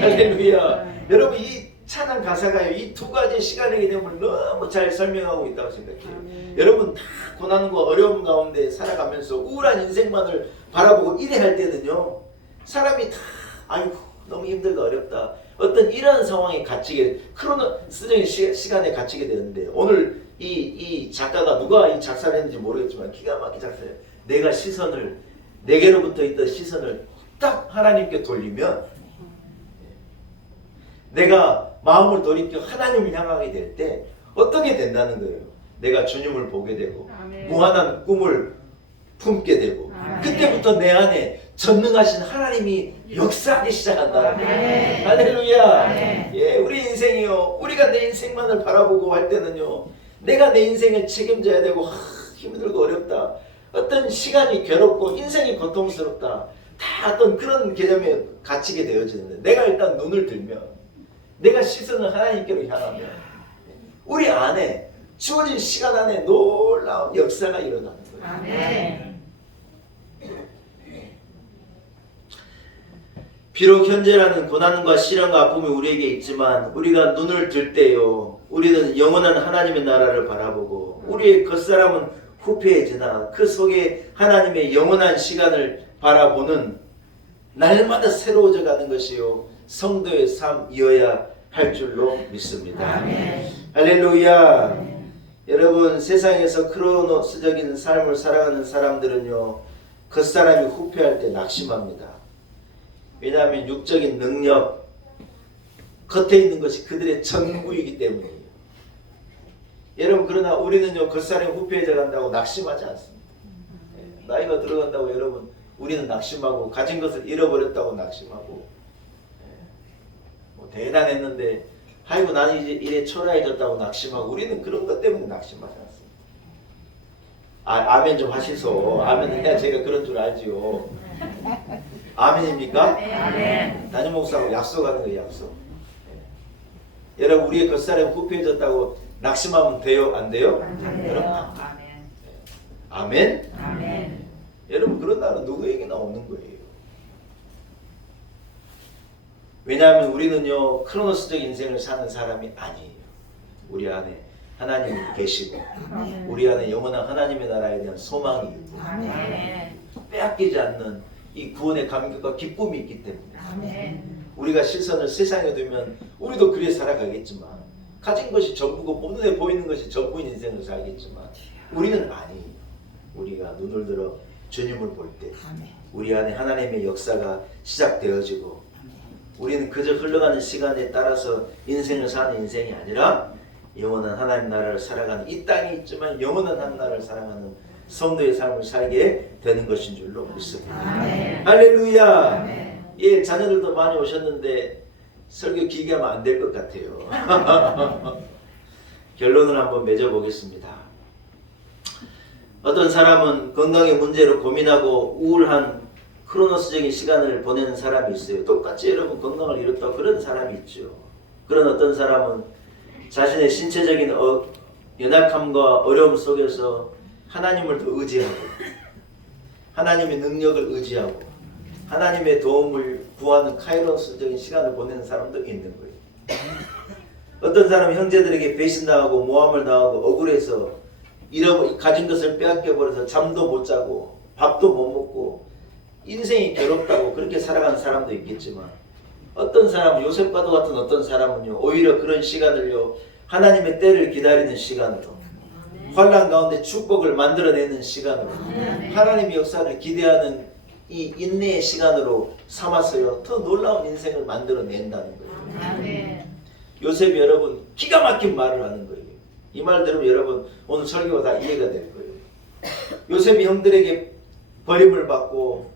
할렐루야. 여러분 이 찬양 가사가요 이 두 가지 시간의 개념을 너무 잘 설명하고 있다고 생각해요. 여러분 다 고난과 어려움 가운데 살아가면서 우울한 인생만을 바라보고 이래 할 때는요 사람이 다 아이고 너무 힘들다 어렵다 어떤 이런 상황에 갇히게 크로노스적인 시간에 갇히게 되는데 오늘 이 작가가 누가 이 작사를 했는지 모르겠지만 기가 막히게 작사해요. 내가 시선을 내게로부터 있던 시선을 딱 하나님께 돌리면 내가 마음을 돌이켜 하나님을 향하게 될 때 어떻게 된다는 거예요. 내가 주님을 보게 되고 아멘. 무한한 꿈을 품게 되고 아멘. 그때부터 내 안에 전능하신 하나님이 역사하기 시작한다. 아멘. 할렐루야. 아멘. 예, 우리 인생이요. 우리가 내 인생만을 바라보고 할 때는요. 내가 내 인생을 책임져야 되고 힘들고 어렵다. 어떤 시간이 괴롭고 인생이 고통스럽다. 다 어떤 그런 개념에 갇히게 되어지는데 내가 일단 눈을 들면 내가 시선을 하나님께로 향하면 우리 안에 주어진 시간 안에 놀라운 역사가 일어나는 거예요. 아멘. 비록 현재라는 고난과 시련과 아픔이 우리에게 있지만 우리가 눈을 들 때요 우리는 영원한 하나님의 나라를 바라보고 우리의 겉사람은 후패해지나 그 속에 하나님의 영원한 시간을 바라보는 날마다 새로워져 가는 것이요 성도의 삶이어야 할 줄로 믿습니다. 아멘. 할렐루야. 아멘. 여러분 세상에서 크로노스적인 삶을 살아가는 사람들은요 겉사람이 후패할 때 낙심합니다. 왜냐하면 육적인 능력 겉에 있는 것이 그들의 전부이기 때문이에요. 여러분 그러나 우리는요 겉사람이 후패해져 간다고 낙심하지 않습니다. 나이가 들어간다고 여러분 우리는 낙심하고 가진 것을 잃어버렸다고 낙심하고 뭐 대단했는데 아이고 나는 이제 이래 초라해졌다고 낙심하고 우리는 그런 것 때문에 낙심하지 않습니다. 아멘 좀 하시소. 아멘 해야 제가 그런 줄 알지요. 아멘입니까? 아멘. 담임 목사하고 약속하는 거예요. 약속. 여러분 우리의 겉사람이 후패해졌다고 낙심하면 돼요? 안 돼요? 그럼 아멘. 아멘? 아멘. 여러분 그런 날은 누구에게나 없는 거예요. 왜냐하면 우리는요 크로노스적 인생을 사는 사람이 아니에요. 우리 안에 하나님이 계시고 우리 안에 영원한 하나님의 나라에 대한 소망이 있고 아멘. 빼앗기지 않는 이 구원의 감격과 기쁨이 있기 때문에 아멘. 우리가 시선을 세상에 두면 우리도 그래 살아가겠지만 가진 것이 전부고 눈에 보이는 것이 전부인 인생을 살겠지만 우리는 아니에요. 우리가 눈을 들어 주님을 볼 때 우리 안에 하나님의 역사가 시작되어지고 우리는 그저 흘러가는 시간에 따라서 인생을 사는 인생이 아니라 영원한 하나님 나라를 살아가는 이 땅에 있지만 영원한 하나님 나라를 살아가는 성도의 삶을 살게 되는 것인 줄로 믿습니다. 아멘. 할렐루야. 아멘. 예, 자녀들도 많이 오셨는데 설교 길게 하면 안 될 것 같아요. 결론을 한번 맺어보겠습니다. 어떤 사람은 건강의 문제로 고민하고 우울한 크로노스적인 시간을 보내는 사람이 있어요. 똑같이 여러분 건강을 잃었다 그런 사람이 있죠. 그런 어떤 사람은 자신의 신체적인 연약함과 어려움 속에서 하나님을 더 의지하고 하나님의 능력을 의지하고 하나님의 도움을 구하는 카이로스적인 시간을 보내는 사람도 있는 거예요. 어떤 사람은 형제들에게 배신당하고 모함을 당하고 억울해서 가진 것을 빼앗겨버려서 잠도 못 자고 밥도 못 먹고 인생이 괴롭다고 그렇게 살아가는 사람도 있겠지만 어떤 사람은 요셉과도 같은 어떤 사람은요 오히려 그런 시간을요 하나님의 때를 기다리는 시간으로 환난 가운데 축복을 만들어내는 시간으로 하나님의 역사를 기대하는 이 인내의 시간으로 삼아서요 더 놀라운 인생을 만들어낸다는 거예요. 아멘. 요셉이 여러분 기가 막힌 말을 하는 거예요. 이 말 들으면 여러분 오늘 설교가 다 이해가 될 거예요. 요셉이 형들에게 버림을 받고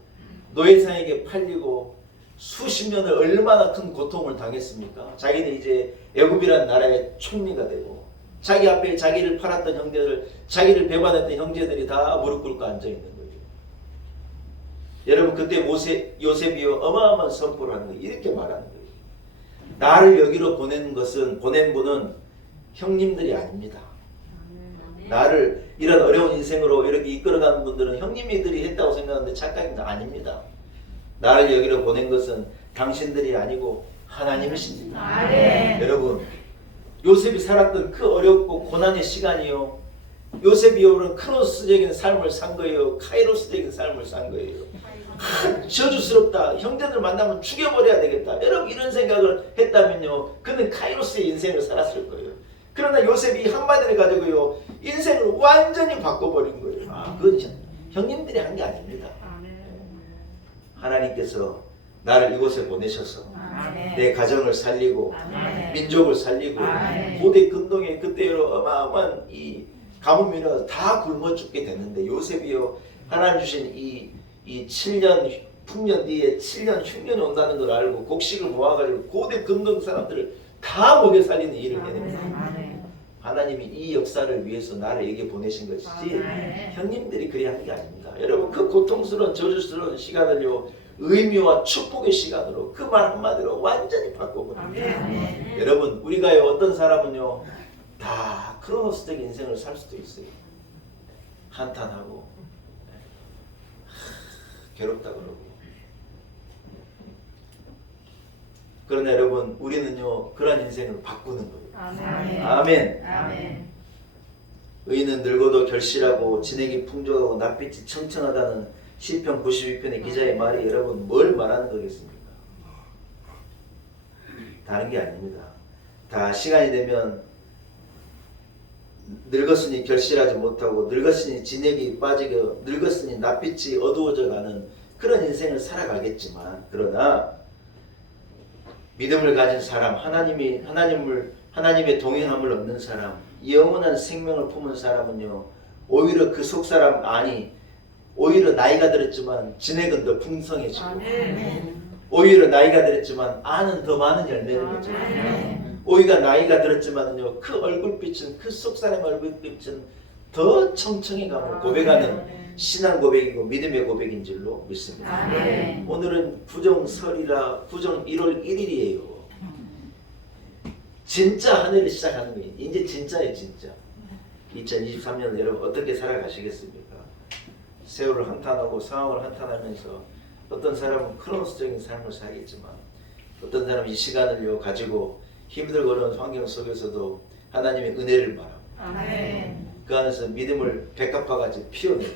노예상에게 팔리고 수십 년을 얼마나 큰 고통을 당했습니까? 자기는 이제 애굽이라는 나라의 총리가 되고 자기 앞에 자기를 팔았던 형제들, 자기를 배반했던 형제들이 다 무릎 꿇고 앉아 있는 거예요. 여러분 그때 요셉이요 어마어마한 선포를 하는 거예요. 이렇게 말하는 거예요. 나를 여기로 보낸 분은 형님들이 아닙니다. 나를 이런 어려운 인생으로 이렇게 이끌어가는 분들은 형님들이 했다고 생각하는데 착각입니다. 아닙니다. 나를 여기로 보낸 것은 당신들이 아니고 하나님이십니다. 아멘. 여러분 요셉이 살았던 그 어렵고 고난의 시간이요 요셉이 여러분 크로스적인 삶을 산 거예요. 카이로스적인 삶을 산 거예요. 저주스럽다. 형제들 만나면 죽여버려야 되겠다. 여러분 이런 생각을 했다면요 그는 카이로스의 인생을 살았을 거예요. 그러나 요셉이 한마디를 가지고요 인생을 완전히 바꿔버린 거예요. 그건 형님들이 한 게 아닙니다. 하나님께서 나를 이곳에 보내셔서 아멘. 내 가정을 살리고 아멘. 민족을 살리고 아멘. 고대 근동에 그때 어마어마한 이 가뭄이라 다 굶어 죽게 됐는데 요셉이요 하나님 주신 이 7년 풍년 뒤에 7년 흉년이 온다는 걸 알고 곡식을 모아가지고 고대 금동 사람들을 다 먹여 살리는 일을 해냅니다. 하나님이 이 역사를 위해서 나를 여기 보내신 것이지 형님들이 그래야 하는 게 아닙니다. 여러분 그 고통스러운 저주스러운 시간을요 의미와 축복의 시간으로 그 말 한마디로 완전히 바꿔버립니다. 여러분 우리가요 어떤 사람은요 다 크로노스적인 인생을 살 수도 있어요. 한탄하고 괴롭다 그러고. 그러나 여러분 우리는요 그런 인생을 바꾸는 거예요. 아멘. 의인은 늙어도 결실하고 진액이 풍족하고 낯빛이 청청하다는 시편 92편의 기자의 말이 여러분 뭘 말하는 거겠습니까? 다른 게 아닙니다. 다 시간이 되면 늙었으니 결실하지 못하고 늙었으니 진액이 빠지고 늙었으니 낯빛이 어두워져 가는 그런 인생을 살아가겠지만 그러나 믿음을 가진 사람, 하나님의 동행함을 얻는 사람, 영원한 생명을 품은 사람은요 오히려 그 속 사람 안이 오히려 나이가 들었지만 진액은 더 풍성해지고 오히려 나이가 들었지만 안은 더 많은 열매를 맺고 오히려 나이가 들었지만요 그 얼굴빛은 그 속 사람의 얼굴빛은 더 청청해가고 고백하는 신앙 고백이고 믿음의 고백인 줄로 믿습니다. 오늘은 구정설이라 구정 1월 1일이에요. 진짜 한 해를 시작하는 거예요. 이제 진짜예요, 진짜. 2023년 여러분 어떻게 살아가시겠습니까? 세월을 한탄하고 상황을 한탄하면서 어떤 사람은 크로노스적인 삶을 살겠지만 어떤 사람은 이 시간을 가지고 힘들고 어려운 환경 속에서도 하나님의 은혜를 바라고 그 안에서 믿음을 백합화같이 피워내고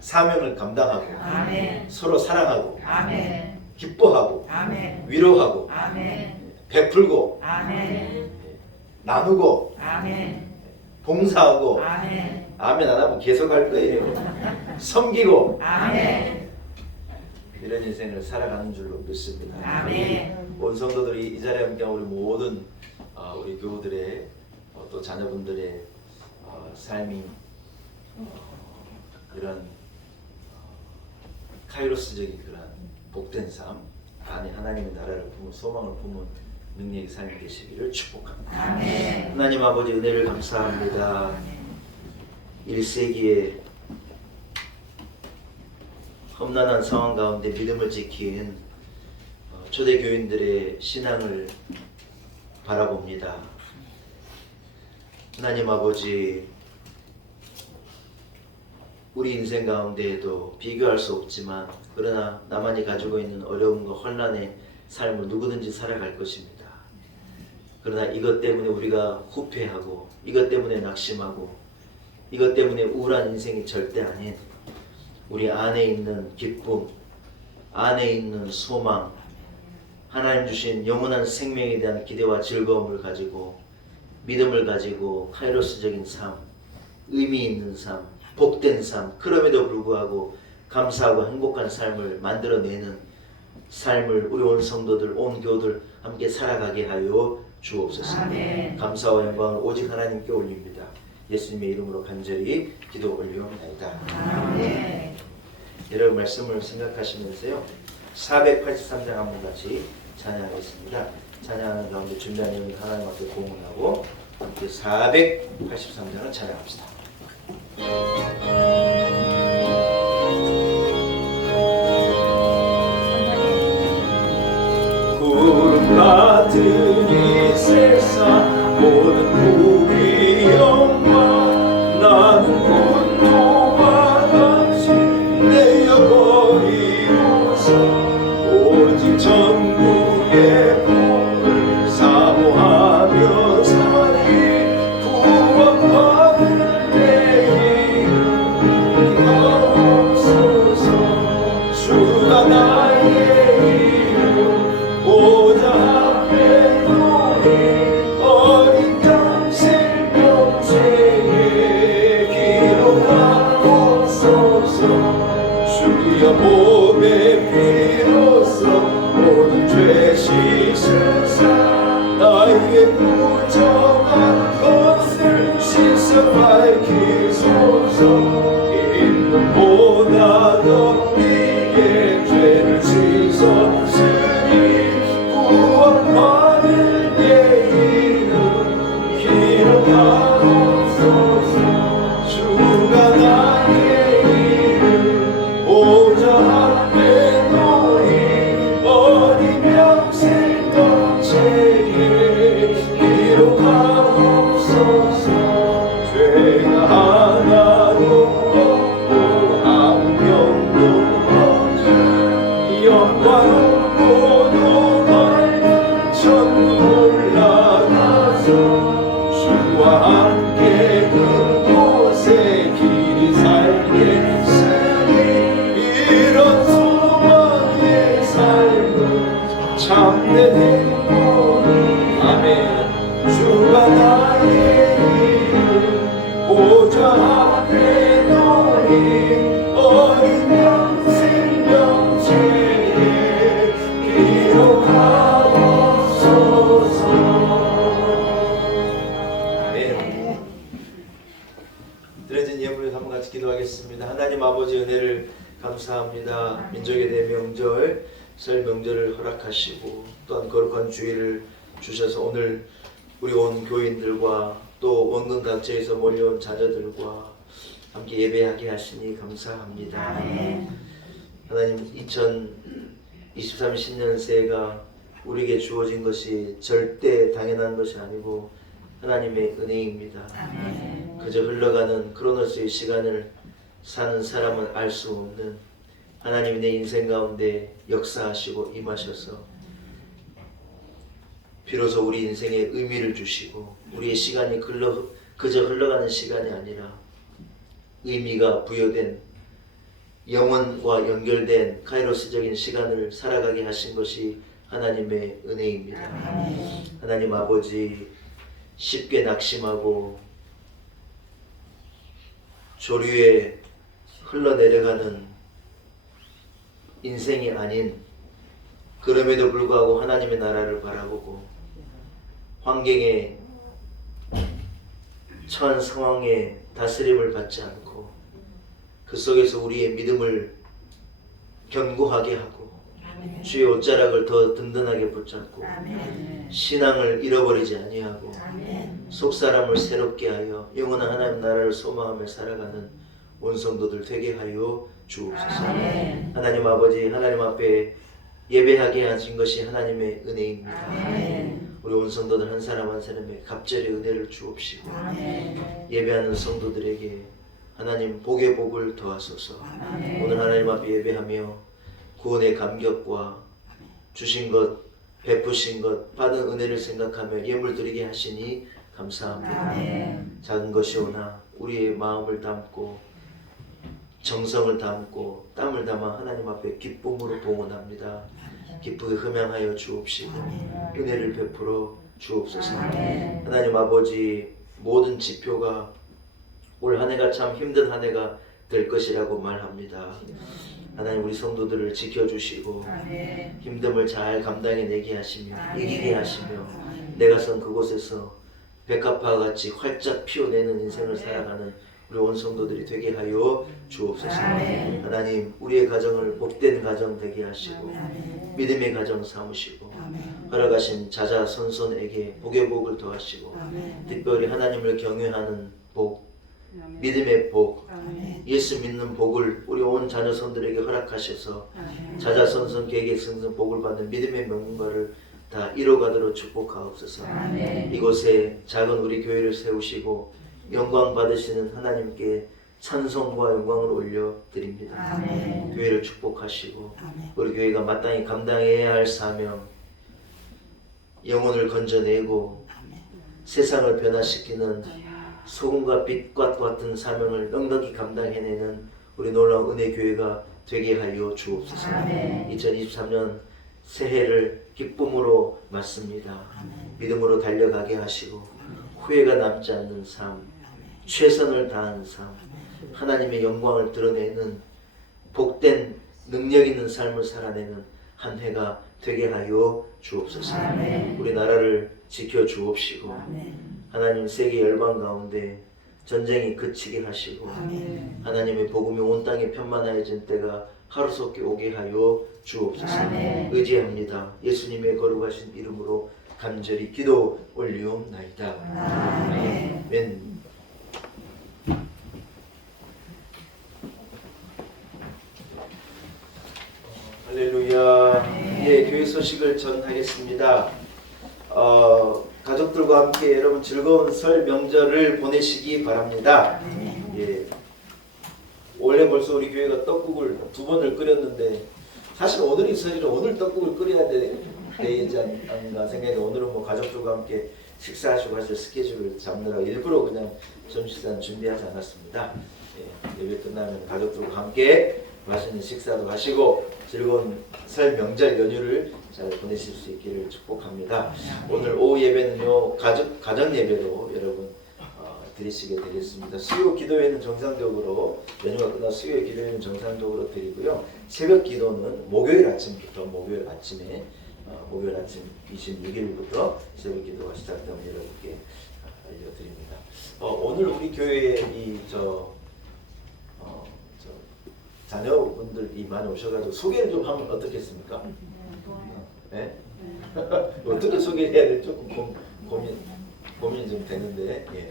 사명을 감당하고 서로 사랑하고 기뻐하고 위로하고 베풀고 나누고 봉사하고 아멘 안 하면 계속 할 거예요. 섬기고 이런 인생을 살아가는 줄로 믿습니다. 온 성도들이 이 자리에 함께 우리 모든 우리 교우들의 또 자녀분들의 삶이 이런 카이로스적인 그런 복된 삶 안에 하나님의 나라를 품은 소망을 품은 능력의 삶이 되시기를 축복합니다. 하나님 아버지 은혜를 감사합니다. 1세기에 험난한 상황 가운데 믿음을 지킨 초대교인들의 신앙을 바라봅니다. 하나님 아버지 우리 인생 가운데에도 비교할 수 없지만 그러나 나만이 가지고 있는 어려움과 혼란의 삶을 누구든지 살아갈 것입니다. 그러나 이것 때문에 우리가 후회하고 이것 때문에 낙심하고 이것 때문에 우울한 인생이 절대 아닌 우리 안에 있는 기쁨, 안에 있는 소망, 하나님 주신 영원한 생명에 대한 기대와 즐거움을 가지고 믿음을 가지고 카이로스적인 삶, 의미 있는 삶, 복된 삶, 그럼에도 불구하고 감사하고 행복한 삶을 만들어내는 삶을 우리 온 성도들, 온 교우들 함께 살아가게 하여 주옵소서. 감사와 영광을 오직 하나님께 올립니다. 예수님의 이름으로 간절히 기도 올리옵나이다. 여러분 말씀을 생각하시면서요 483장 한번 같이 찬양하겠습니다. 찬양하는 가운데 준비한 여러분 하나님 앞에 공헌하고 함께 483장을 찬양합시다. 구름 같은 이 세상 모든 우리 영광 나는 고통과 같이 내어버리고서 오직 천국의 복을 사모하며 사니 구원받을 내 이름 기하옵소서. 주가 나의 이름 보좌 앞에 놓인 어린 땅 생명책에 기록하옵소서. 주여 몸의 피로써 모든 죄 씻으사 나의 부정한 것을 씻어라. 완고도 밝은 천국 올라가서 주와 함께 그곳에 길이 살게 쓰니 이런 소망의 삶은 참된 행복이 아멘. 주가 나의 이름 보좌 앞에 놓인 어린 양 생명책에 기록하옵소서. 아멘. 드려진 예물을 한번 같이 기도하겠습니다. 하나님 아버지 은혜를 감사합니다. 민족의 대명절 설 명절을 허락하시고 또한 거룩한 주일을 주셔서 오늘 우리 온 교인들과 또 원근 각지에서 몰려온 자녀들과 함께 예배하게 하시니 감사합니다. 하나님 2023 신년 새해가 우리에게 주어진 것이 절대 당연한 것이 아니고 하나님의 은혜입니다. 그저 흘러가는 크로노스의 시간을 사는 사람은 알 수 없는 하나님이 내 인생 가운데 역사하시고 임하셔서 비로소 우리 인생에 의미를 주시고 우리의 시간이 그저 흘러가는 시간이 아니라 의미가 부여된 영혼과 연결된 카이로스적인 시간을 살아가게 하신 것이 하나님의 은혜입니다. 하나님 아버지, 쉽게 낙심하고 조류에 흘러내려가는 인생이 아닌 그럼에도 불구하고 하나님의 나라를 바라보고 환경에 처한 상황에 다스림을 받지 않고 그 속에서 우리의 믿음을 견고하게 하고 주의 옷자락을 더 든든하게 붙잡고 신앙을 잃어버리지 아니하고 속사람을 새롭게 하여 영원한 하나님 나라를 소망하며 살아가는 온 성도들 되게 하여 주옵소서. 하나님 아버지, 하나님 앞에 예배하게 하신 것이 하나님의 은혜입니다. 우리 온 성도들 한 사람 한 사람에게 갑절의 은혜를 주옵시고 예배하는 성도들에게 하나님 복의 복을 더하소서. 오늘 하나님 앞에 예배하며 구원의 감격과 주신 것, 베푸신 것, 받은 은혜를 생각하며 예물 드리게 하시니 감사합니다. 작은 것이 오나 우리의 마음을 담고 정성을 담고 땀을 담아 하나님 앞에 기쁨으로 봉헌합니다. 기쁘게 흠양하여 주옵시고 은혜를 베풀어 주옵소서. 하나님 아버지, 모든 지표가 올 한 해가 참 힘든 한 해가 될 것이라고 말합니다. 하나님 우리 성도들을 지켜주시고 힘듦을 잘 감당해내게 하시며 이기게 하시며 내가 선 그곳에서 백합화와 같이 활짝 피어내는 인생을 살아가는 우리 온 성도들이 되게 하여 주옵소서. 하나님 우리의 가정을 복된 가정 되게 하시고 믿음의 가정 삼으시고 허락하신 자자손손에게 복의 복을 더하시고 특별히 하나님을 경외하는 복, 믿음의 복, 예수 믿는 복을 우리 온 자녀손들에게 허락하셔서 자자손손 계획성성 복을 받는 믿음의 명문가를 다 이뤄가도록 축복하옵소서. 이곳에 작은 우리 교회를 세우시고 영광 받으시는 하나님께 찬송과 영광을 올려드립니다. 교회를 축복하시고 우리 교회가 마땅히 감당해야 할 사명, 영혼을 건져내고 세상을 변화시키는 소금과 빛과 같은 사명을 넉넉히 감당해내는 우리 놀라운 은혜 교회가 되게 하여 주옵소서. 2023년 새해를 기쁨으로 맞습니다. 믿음으로 달려가게 하시고 후회가 남지 않는 삶, 최선을 다하는 삶, 하나님의 영광을 드러내는 복된 능력 있는 삶을 살아내는 한 해가 되게 하여 주옵소서. 우리나라를 지켜 주옵시고 하나님 세계 열방 가운데 전쟁이 그치게 하시고 하나님의 복음이 온 땅에 편만해진 때가 하루속히 오게 하여 주옵소서. 의지합니다. 예수님의 거룩하신 이름으로 간절히 기도 올리옵나이다. 아멘. 할렐루야. 예, 교회 소식을 전하겠습니다. 가족들과 함께 여러분 즐거운 설 명절을 보내시기 바랍니다. 예. 원래 벌써 우리 교회가 떡국을 2번을 끓였는데 사실 오늘이 설이라 오늘 떡국을 끓여야 되지 않나 생각해서 오늘은 뭐 가족들과 함께 식사하시고 하실 스케줄을 잡느라 일부러 그냥 점심식사는 준비하지 않았습니다. 예, 예배 끝나면 가족들과 함께 맛있는 식사도 하시고 즐거운 설 명절 연휴를 잘 보내실 수 있기를 축복합니다. 오늘 오후 예배는요 가정 예배로 여러분 드리시게 되겠습니다. 수요 기도회는 정상적으로 연휴가 끝나 수요 기도회는 정상적으로 드리고요. 새벽 기도는 목요일 아침부터 목요일 아침 26일부터 새벽 기도가 시작되면 여러분께 알려드립니다. 오늘 우리 교회에 자녀분들이 많이 오셔가지고 소개를 좀 하면 어떻겠습니까? 네? 어떻게 소개해야 될지 조금 고민이 좀 되는데 예.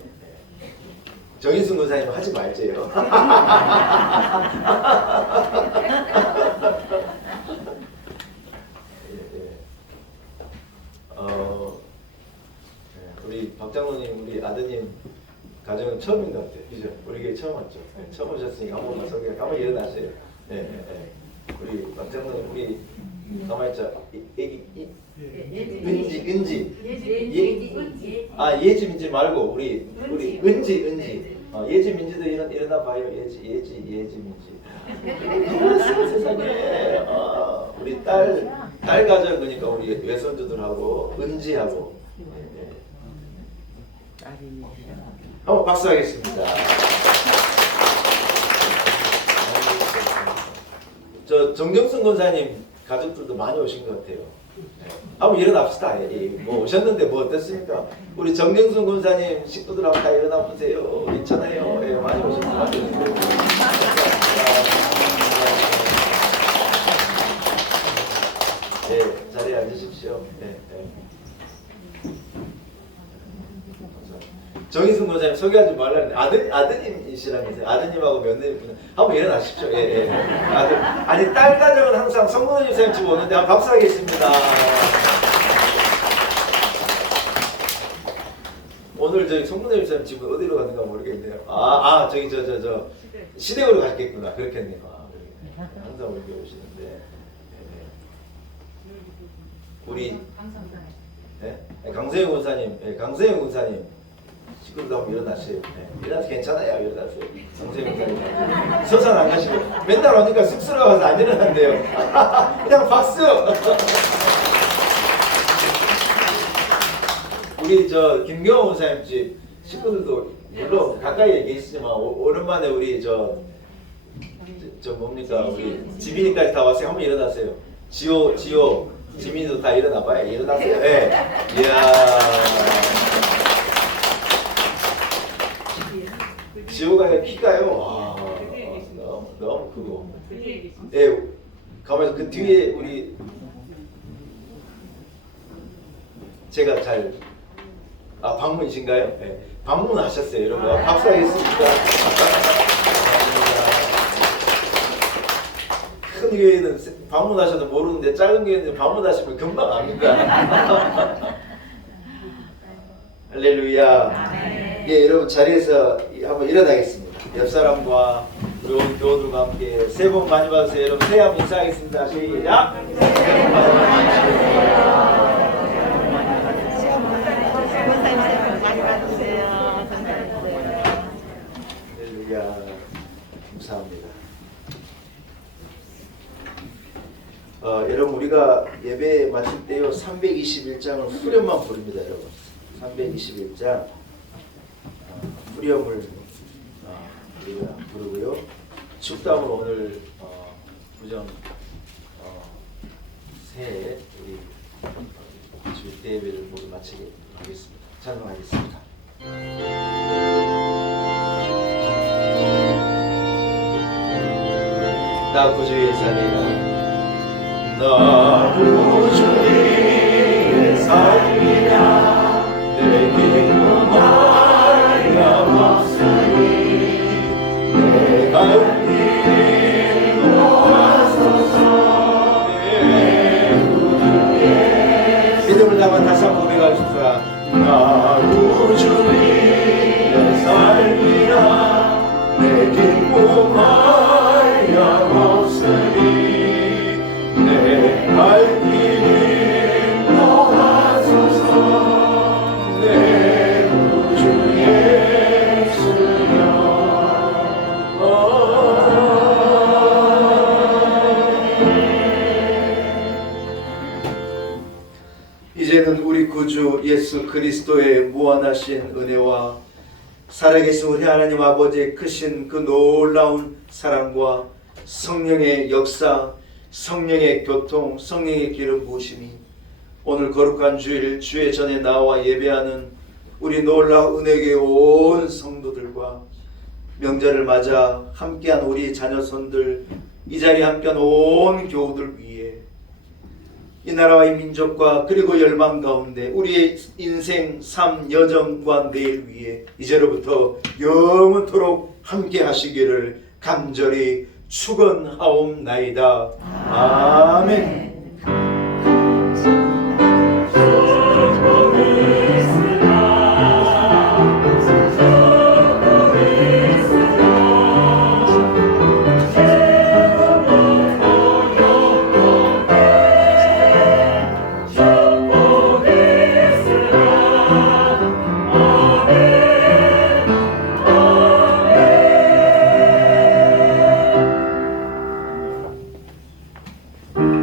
정인순 권사님 하지 말제요. 우리 박장로님, 우리 아드님 가정은 처음인 것 같아요. 그죠? 우리 교회 처음 왔죠. 네, 처음 오셨으니까 한 번만 소개, 한번 일어나세요. 네. 우리 박장로님, 우리 가만히 있자. 은지. 예지민지 말고 우리 은지. 예지민지도 일어나 봐요. 예지민지. 세상에. 우리 딸 가정 그러니까 우리 외손주들하고 은지하고. 한번 박수하겠습니다. 저 정경순 권사님 가족들도 많이 오신 것 같아요. 한번 일어납시다. 뭐 오셨는데 뭐 어땠습니까? 우리 정경순 권사님 식구들하고 다 일어나 보세요. 괜찮아요. 많이 오셨습니다. 자리에 앉으십시오. 정희승 권사님 소개하지 말라는 아드님이시라면서요. 아드님하고 며느리분 한번 일어나십시오. 아들. 아니 딸 가정은 항상 성문호 집사님 집 오는데 한번 박수하겠습니다. 오늘 저희 성문호 집사님 집은 어디로 가는가 모르겠네요. 저기 저 시댁으로 갔겠구나. 그렇겠네요. 항상 우리 교회 오시는데 우리 강세영 권사님, 강세영 권사님 식구들도 한번 일어나세요. 일어나서 괜찮아요. 일어나세요. 강세영 권사님 서산 안 가시고 맨날 오니까 쑥스러워서 안 일어난대요. 그냥 박수. 우리 저 김경호 권사님 집 식구들도 물론 가까이에 계시지만 오랜만에 우리 저 뭡니까 우리 지민이까지 다 왔어요. 한번 일어나세요. 지호 지민이도 다 일어나봐요. 일어나세요. 이야. 지호가 키가요. 너무 크고. 가만히 그 뒤에 우리 제가 잘 방문이신가요? 방문하셨어요, 여러분. 박수하겠습니다. 큰 교회는 방문하셔도 모르는데 작은 교회는 방문하시면 금방 압니다. 할렐루야. 여러분 자리에서 한번 일어나겠습니다. 옆 사람과 우리 온 교우들과 함께 새해 복 많이 받으세요. 여러분 새해 한번 인사하겠습니다. 시작. 새해 복 많이 받으세요. 할렐루야. 감사합니다. 여러분 우리가 예배 마칠 때요 321장을 후렴만 부릅니다. 여러분 321장 후렴을 우리가 부르고요. 축담으로 오늘 부정 새해 우리 주일 예배를 모두 마치게 하겠습니다. 찬송하겠습니다. 나 구주의 살리라. 나 구주의 살리라. 내 기쁨 말야맙으니 내가 길이 놓아소서. 내 구주의 믿음을 담아 다시 한번 고백하십시다. 나 구주의 살리라. 내 기쁨 말야맙으니 우리 구주 예수 그리스도의 무한하신 은혜와 살아계신 우리 하나님 아버지의 크신 그 놀라운 사랑과 성령의 역사, 성령의 교통, 성령의 기름 부으심이 오늘 거룩한 주일 주의 전에 나와 예배하는 우리 놀라운 은혜교회 온 성도들과 명절을 맞아 함께한 우리 자녀손들, 이 자리에 함께한 온 교우들 위해 이 나라와 이 민족과 그리고 열방 가운데 우리의 인생, 삶, 여정과 내일 위해 이제로부터 영원토록 함께 하시기를 간절히 축원하옵나이다. 아멘.